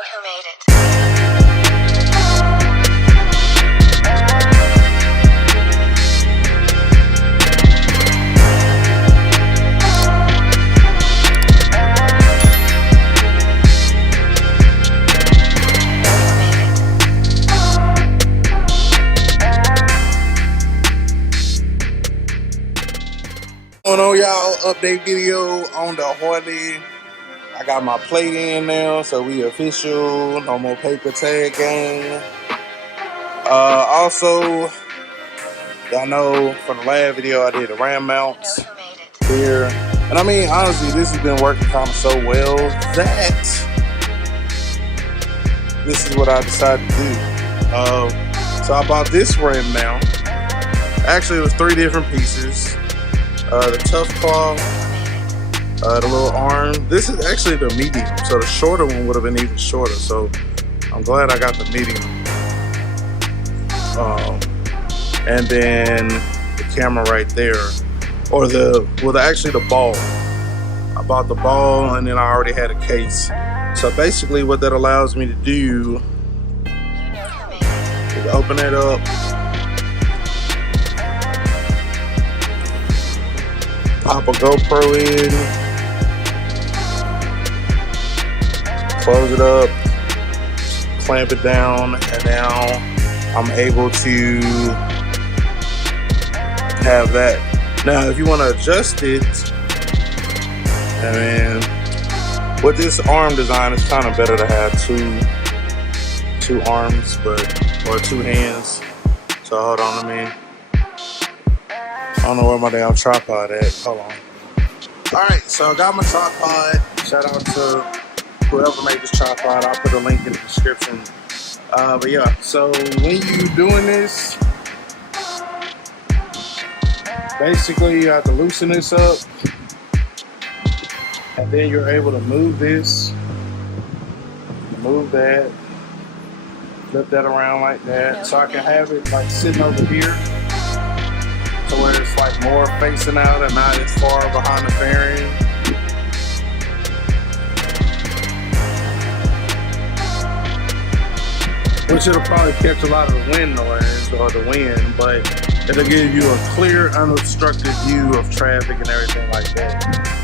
know who made it. Going on, y'all, update video on the Harley. I got my plate in now, so we official. No more paper tag game. Also, y'all know from the last video I did a Rammount here, and I mean honestly, this has been working kind of so well that this is what I decided to do. So I bought this Rammount. Actually, it was 3 different pieces. The tough claw, the little arm. This is actually the medium, so the shorter one would have been even shorter. So I'm glad I got the medium. And then the camera right there, or actually the ball. I bought the ball, and then I already had a case. So basically, what that allows me to do is open it up. Pop a GoPro in, close it up, clamp it down, and now I'm able to have that. Now, if you want to adjust it, I mean, with this arm design, it's kind of better to have two arms, or 2 hands. So hold on, I don't know where my damn tripod at. Hold on. Alright, so I got my tripod. Shout out to whoever made this tripod. I'll put a link in the description. But yeah, so when you doing this, basically you have to loosen this up, and then you're able to move this, move that, flip that around like that, so I can have it like sitting over here, to where it's like more facing out and not as far behind the fairing. Which it'll probably catch a lot of the wind noise or the wind, but it'll give you a clear, unobstructed view of traffic and everything like that.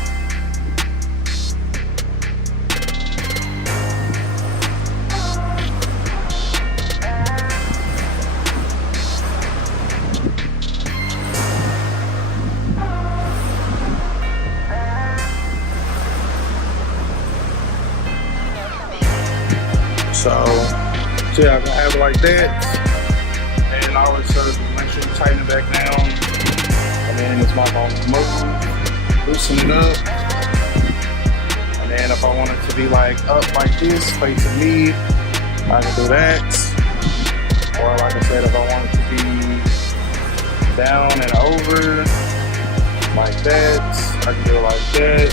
So yeah, I'm gonna have it like that, and I always make sure you tighten it back down, and then it's my phone move, loosen it up, and then if I want it to be like up like this, facing me, I can do that, or like I said, if I want it to be down and over, like that, I can do it like that.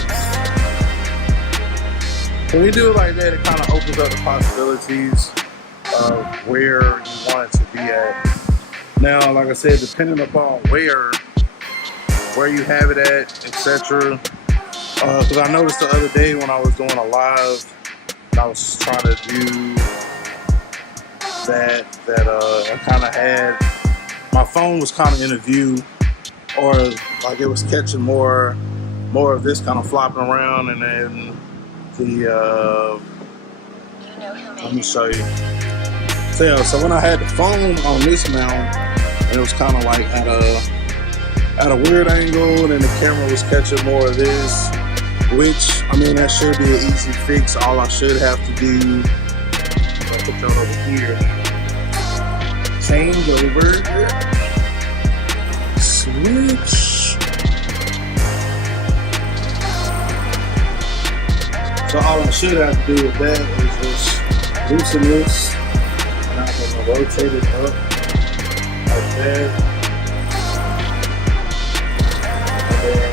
When you do it like that, it kind of opens up the possibilities of where you want it to be at. Now, like I said, depending upon where you have it at, etc. Because I noticed the other day when I was doing a live, I was trying to do that I kind of had, my phone was kind of in a view, or like it was catching more of this kind of flopping around, and then let me show you. So when I had the phone on this mount, and it was kind of like at a weird angle, and the camera was catching more of this, which, I mean, that should be an easy fix. All I should have to do, I'll put that over here, change over, switch. So all I should have to do with that is just loosen this, and I'm going to rotate it up like that, and then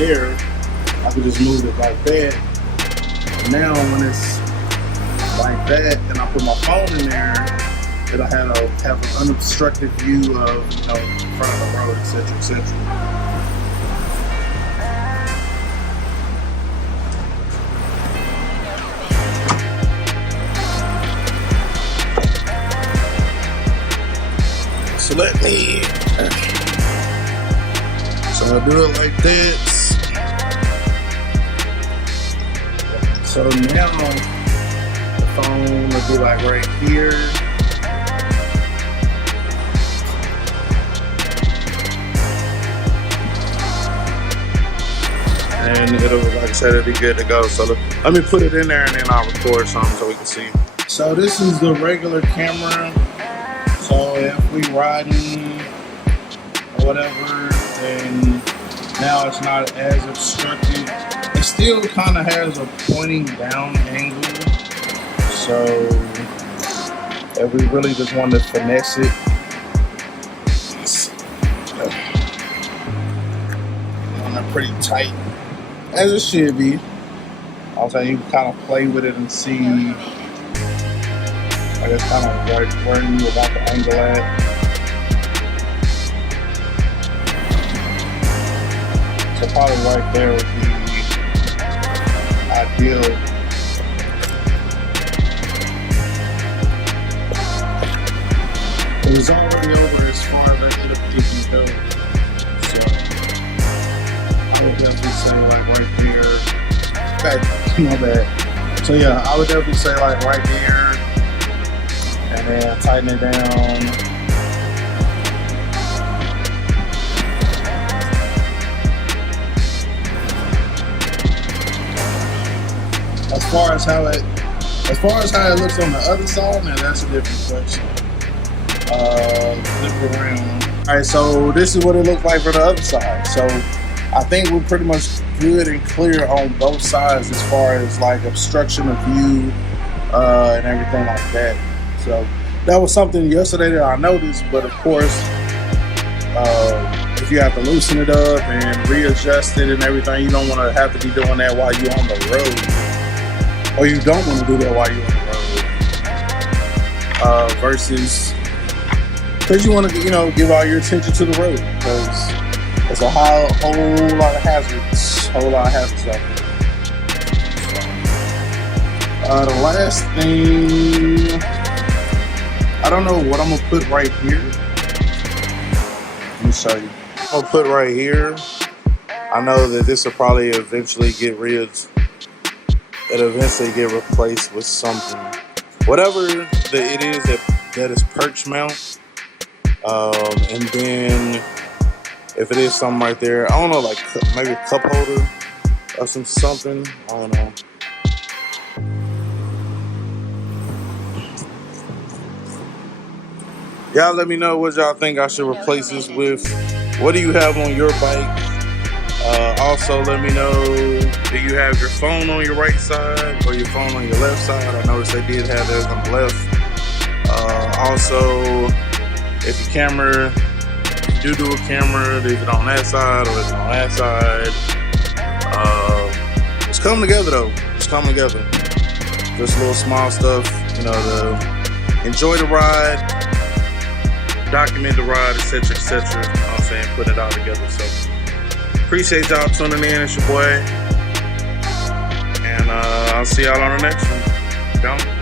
there, I can just move it like that. And now when it's like that, and I put my phone in there, it'll have an unobstructed view of, in front of the road, etc., etc. let me. So I'll do it like that. So now the phone will be like right here. And it'll, like I said, it'll be good to go. So let me put it in there and then I'll record something so we can see. So this is the regular camera. So if we riding or whatever, then now it's not as obstructed. It still kind of has a pointing down angle. So if we really just want to finesse it, they're pretty tight, as it should be. I'll say you can kind of play with it and see, I guess, kind of right where you want the angle at. So probably right there would be ideal. It was already over as far as it can go. So I would definitely say like right there. Okay, my bad. So yeah, I would definitely say like right there, and then tighten it down. As far as how it looks on the other side, now that's a different question. Flip it around. All right, so this is what it looks like for the other side. So I think we're pretty much good and clear on both sides as far as like obstruction of view and everything like that. So that was something yesterday that I noticed, but of course, if you have to loosen it up and readjust it and everything, you don't want to have to be doing that while you're on the road, or you don't want to do that while you're on the road, versus because you want to, you know, give all your attention to the road, because it's a whole lot of hazards, out there. The last thing, I don't know what I'm gonna put right here. Let me show you. I'm gonna put right here. I know that this will probably eventually get replaced with something, whatever it is that is perch mount. And then if it is something right there, I don't know, like maybe a cup holder or something. I don't know. Y'all let me know what y'all think I should replace this with. What do you have on your bike? Also, let me know, do you have your phone on your right side or your phone on your left side? I noticed they did have theirs on the left. Also, if your camera, if you do a camera, is it on that side or is it on that side? It's coming together though. It's coming together. Just little small stuff, you know, to enjoy the ride, document the ride, etc., etc. You know what I'm saying? Put it all together. So appreciate y'all tuning in. It's your boy. And I'll see y'all on the next one. Don't.